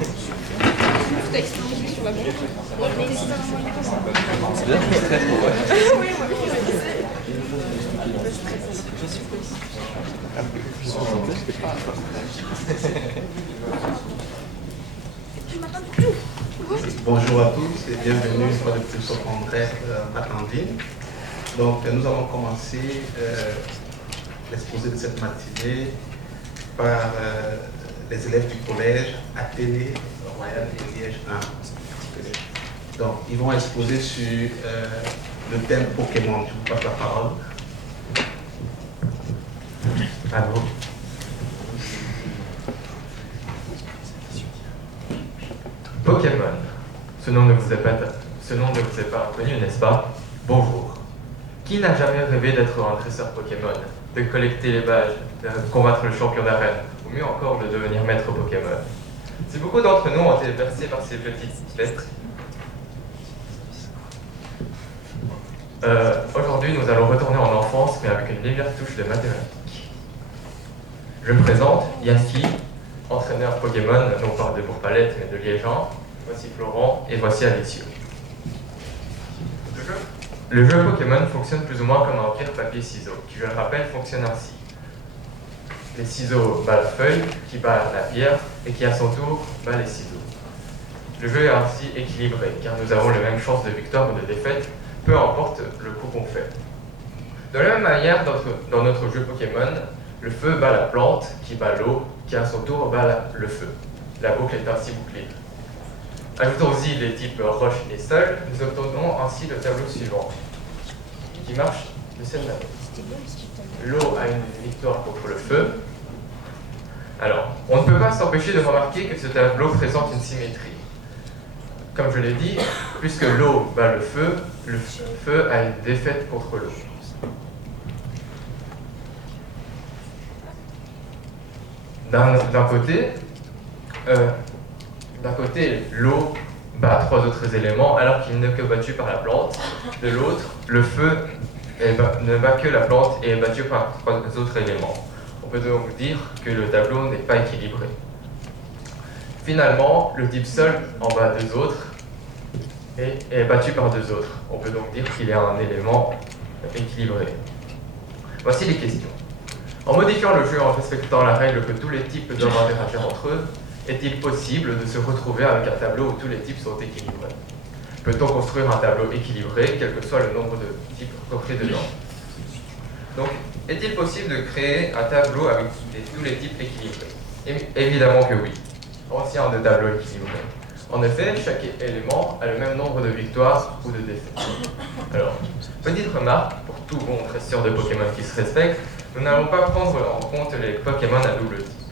C'est bien, je stresse pour vrai. Bonjour à tous et bienvenue une fois de plus au congrès Matlandine. Donc nous allons commencer l'exposé de cette matinée par les élèves du collège Athénée Royal de Liège 1. Donc ils vont exposer sur le thème Pokémon. Je vous passe la parole. Allô. Pokémon. Ce nom ne vous est pas inconnu, n'est-ce pas? Bonjour. Qui n'a jamais rêvé d'être un dresseur Pokémon, de collecter les badges, de combattre le champion d'arène, ou mieux encore de devenir maître Pokémon? Si beaucoup d'entre nous ont été bercés par ces petites lettres, aujourd'hui nous allons retourner en enfance, mais avec une légère touche de mathématiques. Je me présente, Yaski, entraîneur Pokémon, non pas de Bourg-Palette, mais de Liégean. Voici Florent et voici Alessio. Le jeu Pokémon fonctionne plus ou moins comme un pierre, papier, ciseaux, qui, je le rappelle, fonctionne ainsi. Les ciseaux battent la feuille, qui bat la pierre, et qui à son tour bat les ciseaux. Le jeu est ainsi équilibré, car nous avons les mêmes chances de victoire ou de défaite, peu importe le coup qu'on fait. De la même manière, dans notre jeu Pokémon, le feu bat la plante, qui bat l'eau, qui à son tour bat le feu. La boucle est ainsi bouclée. Ajoutons-y les types roche et sol, nous obtenons ainsi le tableau suivant, qui marche de cette manière. L'eau a une victoire contre le feu. Alors, on ne peut pas s'empêcher de remarquer que ce tableau présente une symétrie. Comme je l'ai dit, puisque l'eau bat le feu a une défaite contre l'eau. D'un côté, l'eau bat trois autres éléments alors qu'il n'est que battu par la plante. De l'autre, le feu ne bat que la plante et est battu par trois autres éléments. On peut donc dire que le tableau n'est pas équilibré. Finalement, le type sol en bat deux autres et est battu par deux autres. On peut donc dire qu'il y a un élément équilibré. Voici les questions. En modifiant le jeu en respectant la règle que tous les types doivent interagir entre eux, est-il possible de se retrouver avec un tableau où tous les types sont équilibrés? Peut-on construire un tableau équilibré, quel que soit le nombre de types compris dedans? Donc, est-il possible de créer un tableau avec tous les types équilibrés? Évidemment que oui. Voici un de tableaux équilibrés. En effet, chaque élément a le même nombre de victoires ou de défaites. Alors, petite remarque, pour tout bon dresseur de Pokémon qui se respecte, nous n'allons pas prendre en compte les Pokémon à double type,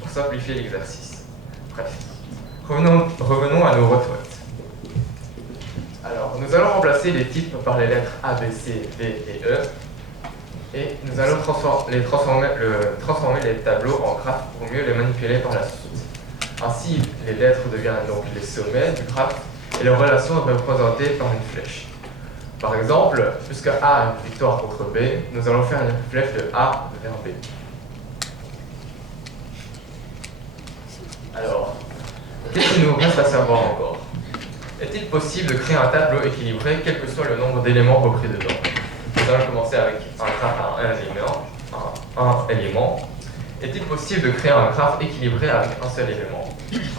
pour simplifier l'exercice. Bref, revenons à nos retraites. Alors, nous allons remplacer les types par les lettres A, B, C, D et E, et nous allons transformer les tableaux en graphes pour mieux les manipuler par la suite. Ainsi, les lettres deviennent donc les sommets du graphe, et leur relation est représentée par une flèche. Par exemple, puisque A a une victoire contre B, nous allons faire une flèche de A vers B. Alors, qu'est-ce qu'il nous reste à savoir encore? Est-il possible de créer un tableau équilibré, quel que soit le nombre d'éléments repris dedans? Nous allons commencer avec un graphe à un élément. Est-il possible de créer un graphe équilibré avec un seul élément?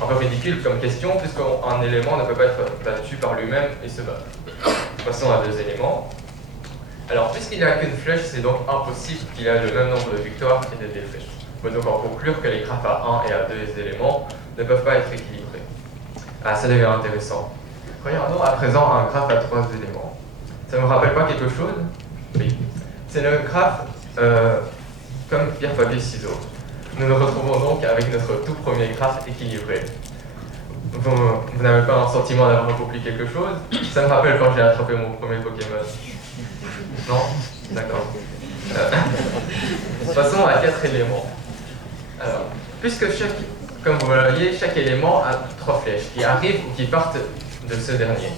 Un peu ridicule comme question, puisqu'un élément ne peut pas être battu par lui-même et se battre. Passons à deux éléments. Alors, puisqu'il n'y a qu'une flèche, c'est donc impossible qu'il ait le même nombre de victoires et de défaites. On peut donc en conclure que les graphes à 1 et à 2 éléments ne peuvent pas être équilibrés. Ah, ça devient intéressant. Regardons à présent un graphe à 3 éléments. Ça ne me rappelle pas quelque chose? Oui. C'est le graphe comme pierre, papier, ciseaux. Nous nous retrouvons donc avec notre tout premier graphe équilibré. Vous n'avez pas un sentiment d'avoir accompli quelque chose? Ça me rappelle quand j'ai attrapé mon premier Pokémon. Non? D'accord. Passons à 4 éléments. Alors, puisque comme vous le voyez, chaque élément a 3 flèches qui arrivent ou qui partent de ce dernier.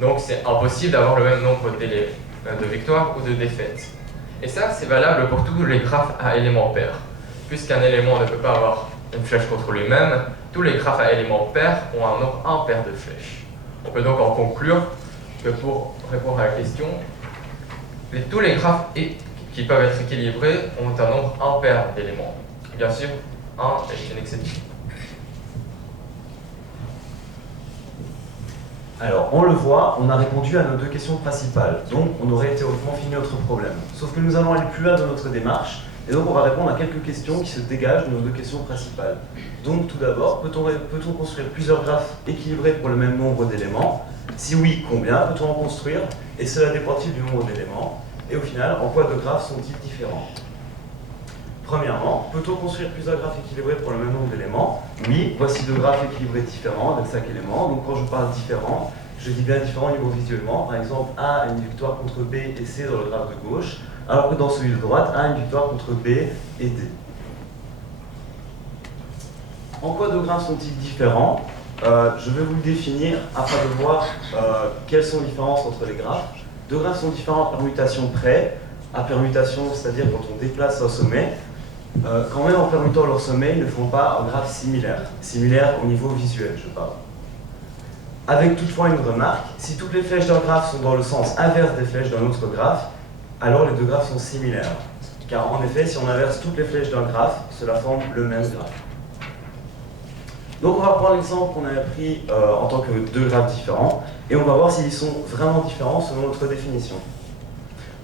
Donc c'est impossible d'avoir le même nombre de victoires ou de défaites. Et ça, c'est valable pour tous les graphes à éléments pairs. Puisqu'un élément ne peut pas avoir une flèche contre lui-même, tous les graphes à éléments pairs ont un nombre impair de flèches. On peut donc en conclure que pour répondre à la question, tous les graphes qui peuvent être équilibrés ont un nombre impair d'éléments. Bien sûr, 1 est une exception. Alors, on le voit, on a répondu à nos deux questions principales, donc on aurait théoriquement fini notre problème. Sauf que nous allons aller plus loin dans notre démarche, et donc on va répondre à quelques questions qui se dégagent de nos deux questions principales. Donc tout d'abord, peut-on construire plusieurs graphes équilibrés pour le même nombre d'éléments? Si oui, combien peut-on en construire? Et cela dépend-il du nombre d'éléments? Et au final, en quoi deux graphes sont-ils différents? Premièrement, peut-on construire plusieurs graphes équilibrés pour le même nombre d'éléments? Oui, voici deux graphes équilibrés différents avec 5 éléments. Donc quand je parle différents, je dis bien différents au niveau visuellement. Par exemple, A a une victoire contre B et C dans le graphe de gauche, alors que dans celui de droite, A a une victoire contre B et D. En quoi deux graphes sont-ils différents? Je vais vous le définir afin de voir quelles sont les différences entre les graphes. Deux graphes sont différents à permutation près. À permutation, c'est-à-dire quand on déplace un sommet. Quand même en permutant leur sommet, ils ne font pas un graphe similaire. Similaire au niveau visuel, je parle. Avec toutefois une remarque, si toutes les flèches d'un graphe sont dans le sens inverse des flèches d'un autre graphe, alors les deux graphes sont similaires. Car en effet, si on inverse toutes les flèches d'un graphe, cela forme le même graphe. Donc on va prendre l'exemple qu'on a pris en tant que deux graphes différents, et on va voir s'ils sont vraiment différents selon notre définition.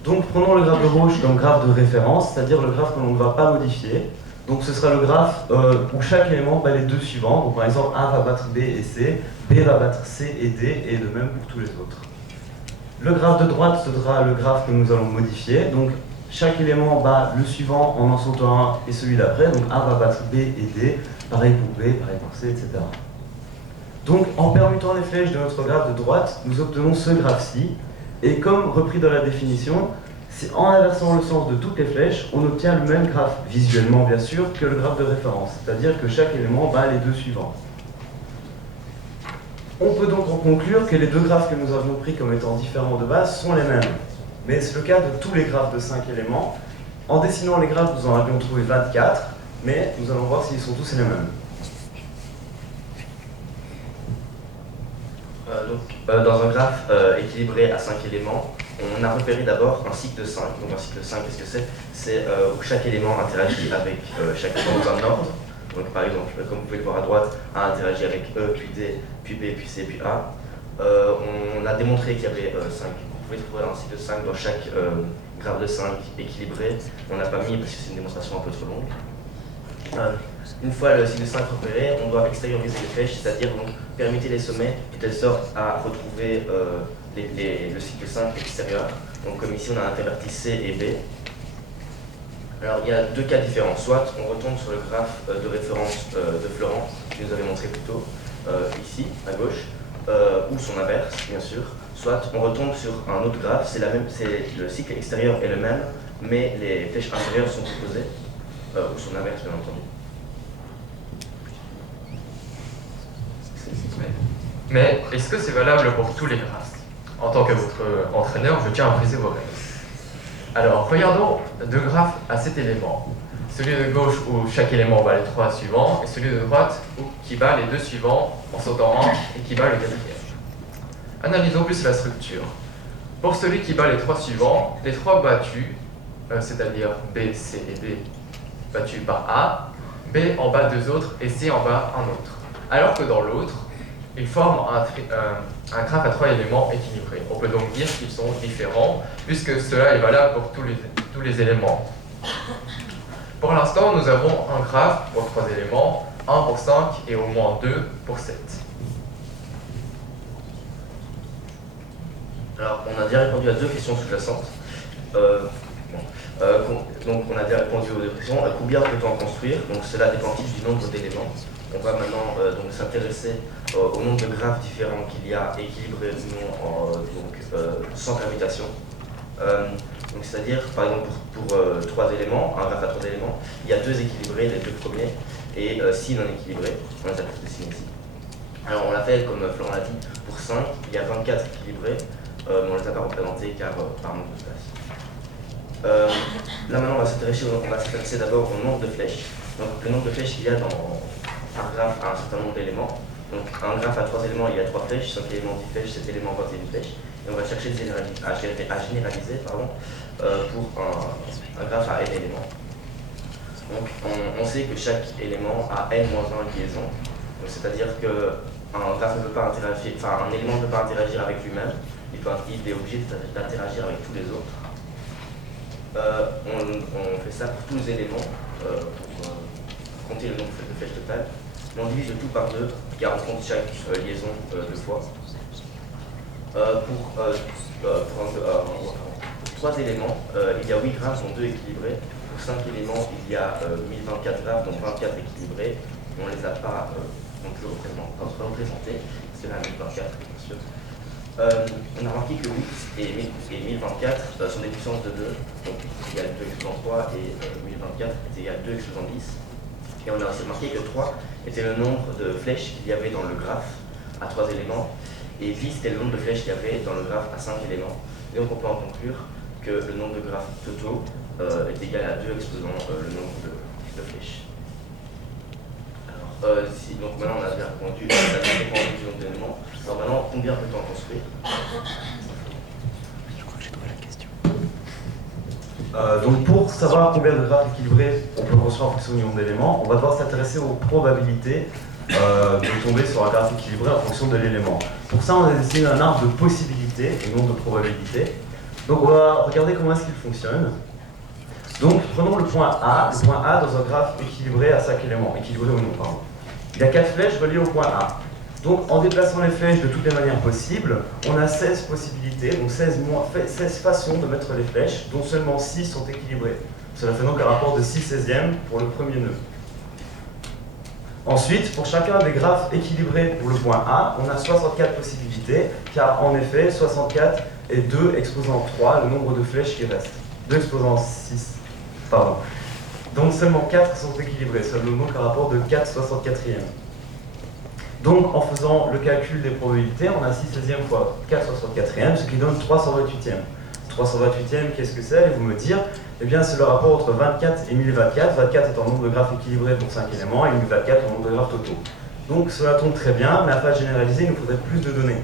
Donc prenons le graphe de gauche comme graphe de référence, c'est-à-dire le graphe que l'on ne va pas modifier. Donc ce sera le graphe où chaque élément bat les deux suivants. Donc par exemple A va battre B et C, B va battre C et D, et de même pour tous les autres. Le graphe de droite sera le graphe que nous allons modifier. Donc chaque élément bat le suivant en sautant un et celui d'après. Donc A va battre B et D, pareil pour B, pareil pour C, etc. Donc en permutant les flèches de notre graphe de droite, nous obtenons ce graphe-ci. Et comme repris dans la définition, c'est en inversant le sens de toutes les flèches, on obtient le même graphe, visuellement bien sûr, que le graphe de référence. C'est-à-dire que chaque élément bat les deux suivants. On peut donc en conclure que les deux graphes que nous avions pris comme étant différents de base sont les mêmes. Mais c'est le cas de tous les graphes de 5 éléments. En dessinant les graphes, nous en avions trouvé 24, mais nous allons voir s'ils sont tous les mêmes. Dans un graphe équilibré à 5 éléments, on a repéré d'abord un cycle de 5. Donc un cycle de 5, qu'est-ce que c'est? C'est où chaque élément interagit avec chaque élément dans un ordre. Donc par exemple, comme vous pouvez le voir à droite, A interagit avec E, puis D, puis B, puis C, puis A. On a démontré qu'il y avait 5. Vous pouvez trouver un cycle de 5 dans chaque graphe de 5 équilibré. On n'a pas mis parce que c'est une démonstration un peu trop longue. Une fois le cycle de 5 repéré, on doit extérioriser les flèches, c'est-à-dire donc permuter les sommets de telle sorte à retrouver le cycle 5 extérieur. Donc comme ici on a interverti C et B. Alors il y a deux cas différents. Soit on retombe sur le graphe de référence de Florent, que nous avait montré plus tôt, ici à gauche, ou son inverse bien sûr. Soit on retombe sur un autre graphe, c'est le cycle extérieur est le même, mais les flèches inférieures sont opposées, ou son inverse bien entendu. Mais est-ce que c'est valable pour tous les graphes? En tant que votre entraîneur, je tiens à briser vos règles. Alors, regardons deux graphes à 7 éléments. Celui de gauche où chaque élément bat les 3 suivants, et celui de droite qui bat les 2 suivants en sautant un et qui bat le 4e. Analysons plus la structure. Pour celui qui bat les 3 suivants, les 3 battus, c'est-à-dire B, C et D, battus par A, B en bat 2 autres et C en bat un autre. Alors que dans l'autre, ils forment un graphe à 3 éléments équilibrés. On peut donc dire qu'ils sont différents, puisque cela est valable pour tous les éléments. Pour l'instant, nous avons un graphe pour 3 éléments, 1 pour 5 et au moins 2 pour 7. Alors, on a déjà répondu à 2 questions sous-jacentes. Donc, on a déjà répondu aux 2 questions. Combien peut-on en construire? Donc, cela dépend-il du nombre d'éléments. On va maintenant donc s'intéresser au nombre de graphes différents qu'il y a, équilibrés ou non, sans permutation. C'est-à-dire, par exemple, pour 3 éléments, un graphe à 3 éléments, il y a 2 équilibrés, les 2 premiers, et 6 non équilibrés. On les a tous dessinés ici. Alors, on l'a fait, comme Florent l'a dit, pour 5, il y a 24 équilibrés, mais on ne les a pas représentés car par manque de place. Là, maintenant, on va s'intéresser d'abord au nombre de flèches. Donc, le nombre de flèches qu'il y a par graphe a un certain nombre d'éléments. Donc un graphe à 3 éléments, il y a 3 flèches, 5 éléments, 10 flèches, 7 éléments, 21 flèches. Et on va chercher à généraliser pour un graphe à n éléments. Donc on sait que chaque élément a n-1 liaisons. C'est-à-dire qu'un graphe ne peut pas interagir, un élément ne peut pas interagir avec lui-même, il est obligé d'interagir avec tous les autres. On fait ça pour tous les éléments, pour compter le nombre de flèches totales. On divise le tout par 2, car on compte chaque liaison 2 fois. Pour 3 éléments, il y a 8 graphes, dont 2 équilibrés. Pour 5 éléments, il y a 1024 graphes, dont 24 équilibrés. On ne les a pas non plus représentés, c'est la 1024, bien sûr. On a remarqué que 8 et 1024 sont des puissances de 2, donc égale 2 exposant 3 et 1024 est égal à 2 exposant 10. Et on a aussi remarqué que 3 était le nombre de flèches qu'il y avait dans le graphe à 3 éléments, et 10 était le nombre de flèches qu'il y avait dans le graphe à 5 éléments. Et donc on peut en conclure que le nombre de graphes totaux est égal à 2 exposant le nombre de flèches. Alors, donc maintenant on a bien répondu du nombre d'éléments. Alors maintenant, combien peut-on en construire? Je crois que j'ai trouvé la question. Donc pour savoir combien de graphes équilibrés on peut construire en fonction du nombre d'éléments, on va devoir s'intéresser aux probabilités de tomber sur un graphe équilibré en fonction de l'élément. Pour ça, on a dessiné un arbre de possibilités et non de probabilités. Donc on va regarder comment est-ce qu'il fonctionne. Donc prenons le point A dans un graphe équilibré à 5 éléments, équilibré ou non, pardon. Il y a 4 flèches reliées au point A. Donc en déplaçant les flèches de toutes les manières possibles, on a 16 possibilités, donc 16 façons de mettre les flèches, dont seulement 6 sont équilibrées. Cela fait donc un rapport de 6/16 pour le premier nœud. Ensuite, pour chacun des graphes équilibrés pour le point A, on a 64 possibilités, car en effet, 64 est 2 exposant 3, le nombre de flèches qui reste. 2 exposant 6, pardon. Donc seulement 4 sont équilibrés, ça donne donc un rapport de 4/64e. Donc en faisant le calcul des probabilités, on a 6/16e fois 4/64e, ce qui donne 3/28e. 3/28e, qu'est-ce que c'est? Allez-vous me dire? Eh bien c'est le rapport entre 24 et 1024. 24 est un nombre de graphes équilibrés pour 5 éléments et 1024 est un nombre de graphes totaux. Donc cela tombe très bien, mais afin de généraliser, il nous faudrait plus de données.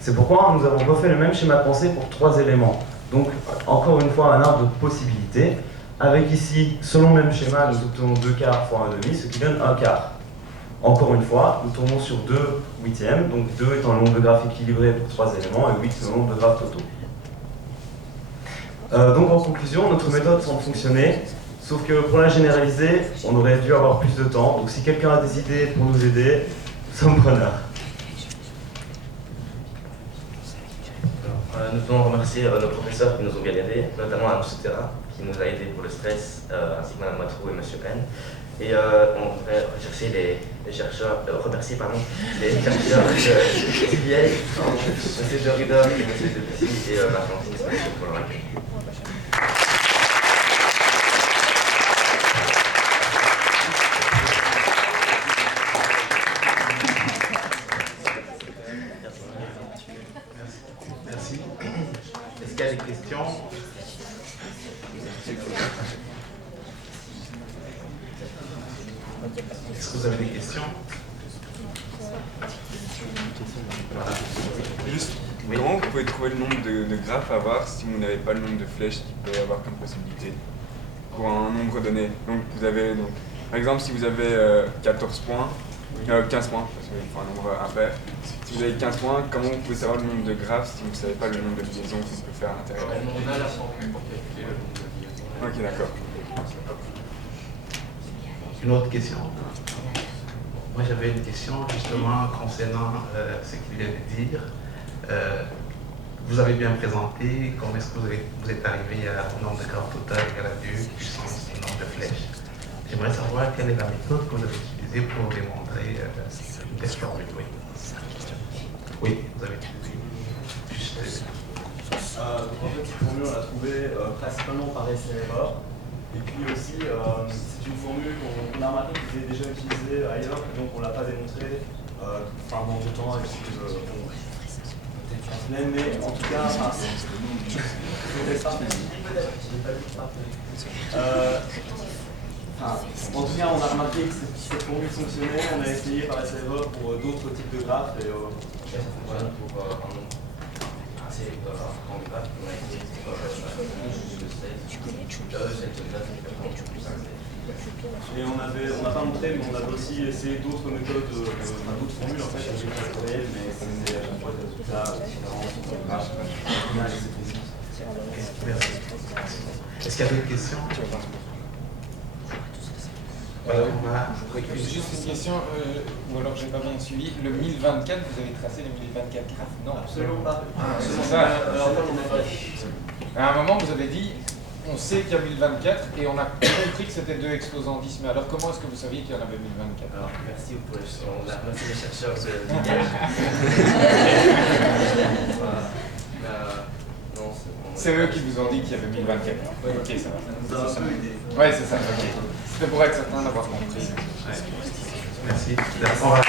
C'est pourquoi nous avons refait le même schéma de pensée pour 3 éléments. Donc encore une fois un arbre de possibilités, avec ici, selon le même schéma, nous obtenons 2 quarts fois 1/2, ce qui donne 1 quart. Encore une fois, nous tournons sur 2 huitièmes, donc 2 étant le nombre de graphes équilibrés pour 3 éléments et 8 c'est le nombre de graphes totaux. Donc en conclusion, notre méthode semble fonctionner, sauf que pour la généraliser, on aurait dû avoir plus de temps. Donc si quelqu'un a des idées pour nous aider, nous sommes preneurs. Nous voulons remercier nos professeurs qui nous ont bien aidés, notamment Anne Soutera, qui nous a aidés pour le stress, ainsi que Mme Matrou et M. N. Et on voudrait remercier les chercheurs, les chercheurs de Vieille, M. Derrida et M. Debussy et Martin pour leur accueil. Merci. Est-ce qu'il y a des questions? Est-ce que vous avez des questions? Voilà. Juste, comment vous pouvez trouver le nombre de graphes à avoir si vous n'avez pas le nombre de flèches qu'il peut y avoir comme possibilité pour un nombre donné? Donc vous avez, par exemple, si vous avez 14 points, 15 points, parce qu'il faut un nombre impair. Si vous avez 15 points, comment vous pouvez savoir le nombre de graphes si vous ne savez pas le nombre de liaisons qu'on peut faire à l'intérieur? On a la formule pour calculer le nombre de liaisons. Ok, d'accord. Une autre question? Moi j'avais une question justement concernant ce qu'il vient de dire. Vous avez bien présenté comment est-ce que vous êtes arrivé au nombre de graphes total égal à 2 puissance du nombre de flèches. J'aimerais savoir quelle est la méthode que vous avez utilisée pour démontrer une telle formule. Oui, vous avez utilisé juste. Donc en fait, cette formule, on l'a trouvée principalement par essai-erreur. Et puis aussi, c'est une formule qu'on a remarqué qui était déjà utilisée ailleurs, donc on ne l'a pas démontrée par manque de temps. Et puis, mais en tout cas, c'était ça. enfin, en tout cas, on a remarqué que cette formule fonctionnait. On a essayé par la CEVA pour d'autres types de graphes. Et, Ça fonctionne pour un nombre assez grand de graphes. On a essayé et on n'a pas montré, mais on avait aussi essayé d'autres méthodes, d'autres formules en fait, avec factoriel, mais c'était à chaque fois des résultats différents sur le graphe. Merci. Est-ce qu'il y a d'autres questions? Voilà, on a... Juste une question, ou alors j'ai pas bien suivi. Le 1024, vous avez tracé le 1024 graphes? Non, Absolument pas. C'est ça. En fait, on n'a pas. À un moment, vous avez dit, on sait qu'il y a 1024 et on a compris que c'était deux exposants 10. Mais alors, comment est-ce que vous saviez qu'il y en avait 1024? Alors, merci, vous pouvez, on a remercié les chercheurs de Liège. Non, c'est eux qui vous ont dit qu'il y avait 1024. Ok, ça va. Ça a un peu aidé. Ouais, c'est ça, ok. C'était pour être certain d'avoir compris. Merci. On va